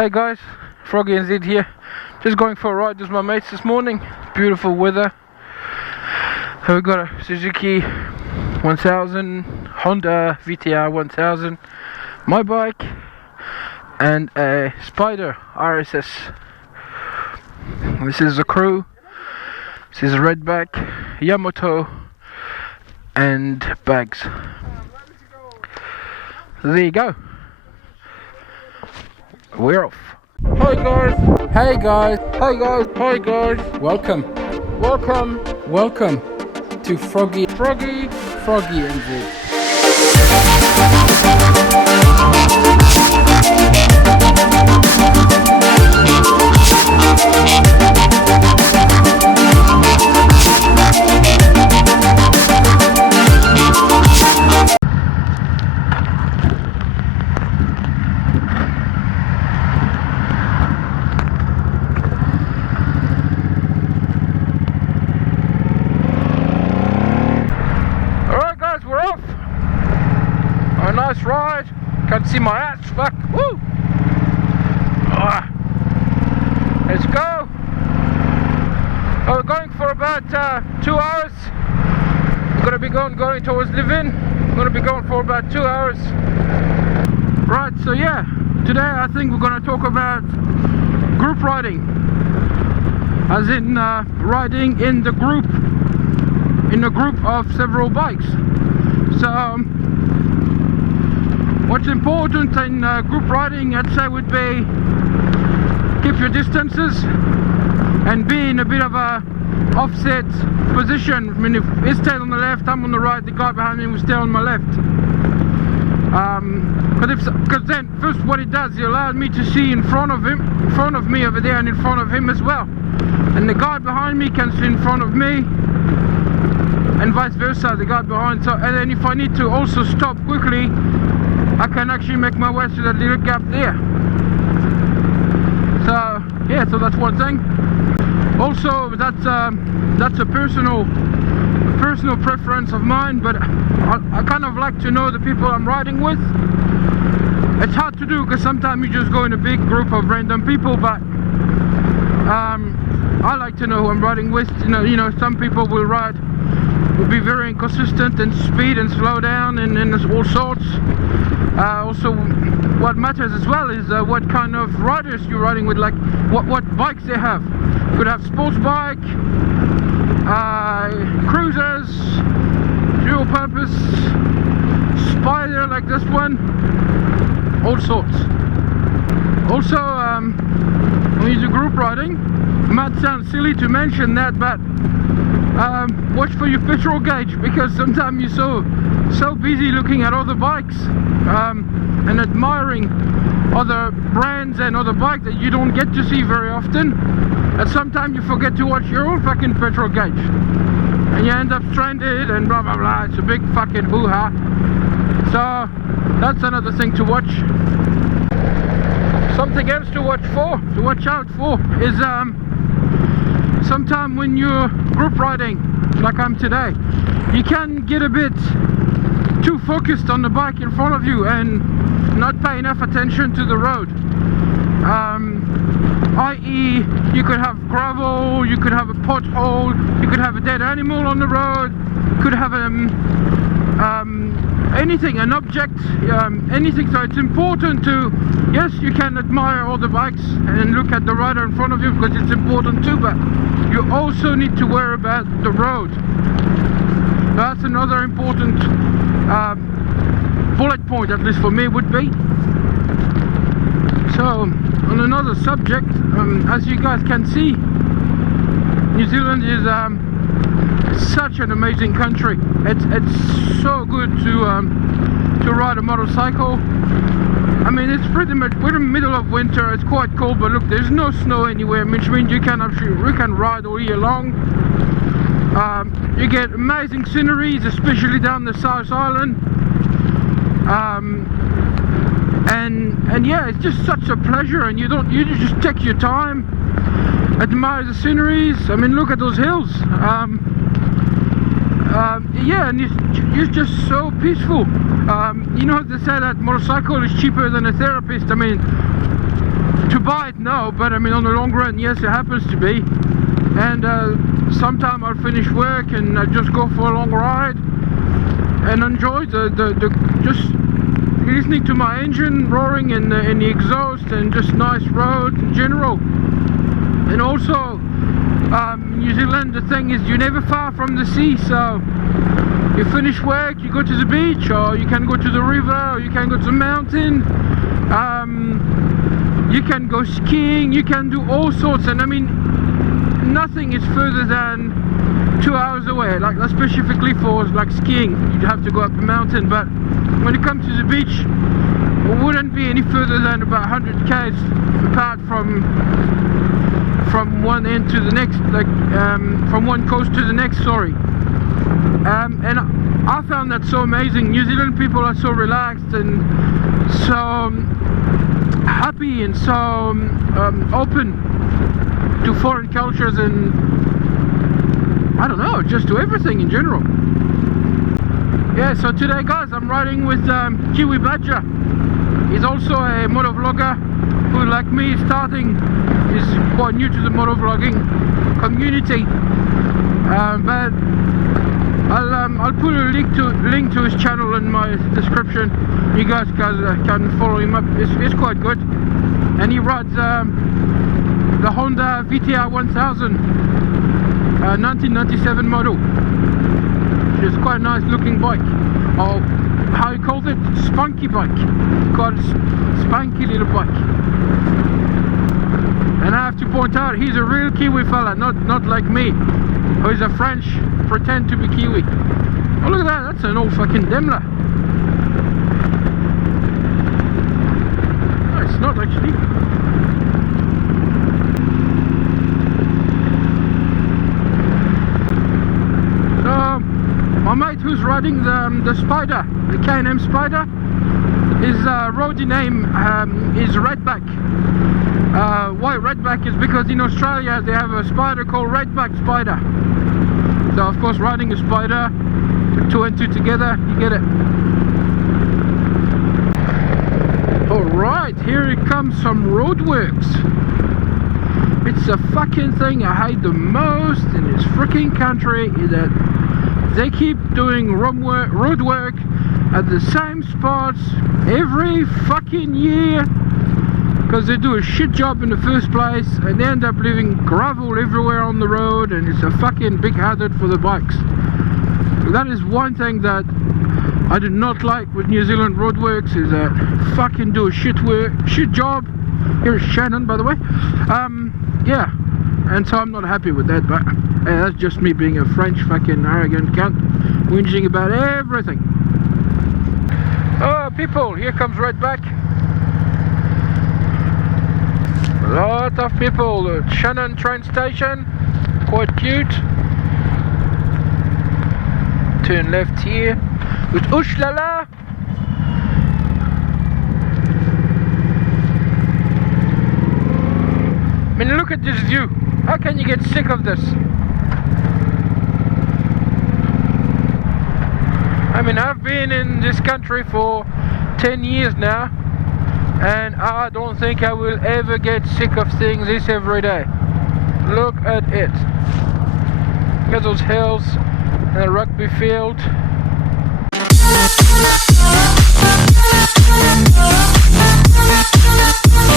Hey guys, Froggy and Zed here. Just going for a ride with my mates this morning. Beautiful weather. So we got a Suzuki 1000, Honda VTR 1000, my bike, and a Spider RSS. This is the crew. This is a Redback, Yamato, and bags. So there you go. We're off. Hi guys. Hey guys. Hi guys. Hi guys. Welcome to Froggy and Zed. Nice ride. Can't see my ass. Fuck. Woo. Let's go. We're going for about 2 hours. We're gonna be going towards Livin. We're gonna be going for about 2 hours. Right. So yeah, today I think we're gonna talk about group riding, as in riding in the group of several bikes. So. What's important in group riding, I'd say, would be keep your distances and be in a bit of a offset position. I mean, if he stays on the left, I'm on the right, the guy behind me will stay on my left. Because then, first, what it does, it allows me to see in front of me over there, and in front of him as well. And the guy behind me can see in front of me, and vice versa, the guy behind. So, and then if I need to also stop quickly, I can actually make my way through that little gap there. So yeah, so that's one thing. Also, that's a personal preference of mine, but I kind of like to know the people I'm riding with. It's hard to do because sometimes you just go in a big group of random people, but I like to know who I'm riding with. You know, some people will be very inconsistent in speed and slow down and all sorts. Also, what matters as well is what kind of riders you're riding with, like what bikes they have. You could have sports bike, cruisers, dual purpose, Spider like this one, all sorts. Also, when you do group riding, it might sound silly to mention that, but watch for your petrol gauge, because sometimes you're so busy looking at other bikes and admiring other brands and other bikes that you don't get to see very often, that sometimes you forget to watch your own fucking petrol gauge and you end up stranded and blah blah blah. It's a big fucking hoo-ha. So that's another thing to watch. Something else to watch out for is sometime when you're group riding like I'm today, you can get a bit too focused on the bike in front of you and not pay enough attention to the road. I.e., you could have gravel, you could have a pothole, you could have a dead animal on the road, you could have anything, an object, anything. So it's important to, yes, you can admire all the bikes and look at the rider in front of you because it's important too, but you also need to worry about the road. That's another important bullet point, at least for me, would be. So, on another subject, as you guys can see, New Zealand is such an amazing country. It's so good to ride a motorcycle. I mean, it's pretty much, we're in the middle of winter, it's quite cold, but look, there's no snow anywhere, which means you can ride all year long. You get amazing sceneries, especially down the South Island. And yeah, it's just such a pleasure, and you just take your time, admire the sceneries. I mean, look at those hills. Yeah, and it's just so peaceful. You know, they say that motorcycle is cheaper than a therapist. I mean, to bite, no, but I mean on the long run, yes, it happens to be. And sometime I'll finish work and I just go for a long ride and enjoy the just listening to my engine roaring in the exhaust, and just nice road in general. And also New Zealand, the thing is you're never far from the sea, so you finish work, you go to the beach, or you can go to the river, or you can go to the mountain, you can go skiing, you can do all sorts. And I mean, nothing is further than 2 hours away, like specifically for like skiing, you'd have to go up a mountain. But when it comes to the beach, it wouldn't be any further than about 100 k's apart from one end to the next, like from one coast to the next, sorry. And I found that so amazing. New Zealand people are so relaxed and so happy and so open to foreign cultures, and I don't know, just to everything in general. Yeah, so today guys, I'm riding with KiwiBadger. He's also a motovlogger who, like me, is quite new to the motovlogging community. But I'll put a link to his channel in my description. You guys can follow him up. It's quite good. And he rides the Honda VTR 1000 1997 model, which is quite a nice looking bike, or how he calls it, spunky bike. Quite a spunky little bike. And I have to point out, he's a real Kiwi fella, not like me, who's a French, pretend to be Kiwi. Oh, look at that, that's an old fucking Daimler. No, it's not actually. So, my mate who's riding the Spider, the K&M Spider, his roadie name is Redback. Why Redback is because in Australia they have a spider called Redback Spider. So of course, riding a Spider, put 2 and 2 together, you get it. Alright, here it comes, some roadworks. It's a fucking thing I hate the most in this freaking country, is that they keep doing road work at the same spots every fucking year, because they do a shit job in the first place and they end up leaving gravel everywhere on the road, and it's a fucking big hazard for the bikes. So that is one thing that I do not like with New Zealand roadworks, is that fucking do a shit job. Here's Shannon, by the way. Yeah, and so I'm not happy with that, but hey, that's just me being a French fucking arrogant cunt, whinging about everything. Oh people, here comes Redback. A lot of people at Shannon train station, quite cute. Turn left here with Ushlala. I mean, look at this view. How can you get sick of this? I mean, I've been in this country for 10 years now, and I don't think I will ever get sick of seeing this every day. Look at it. Look at those hills and the rugby field.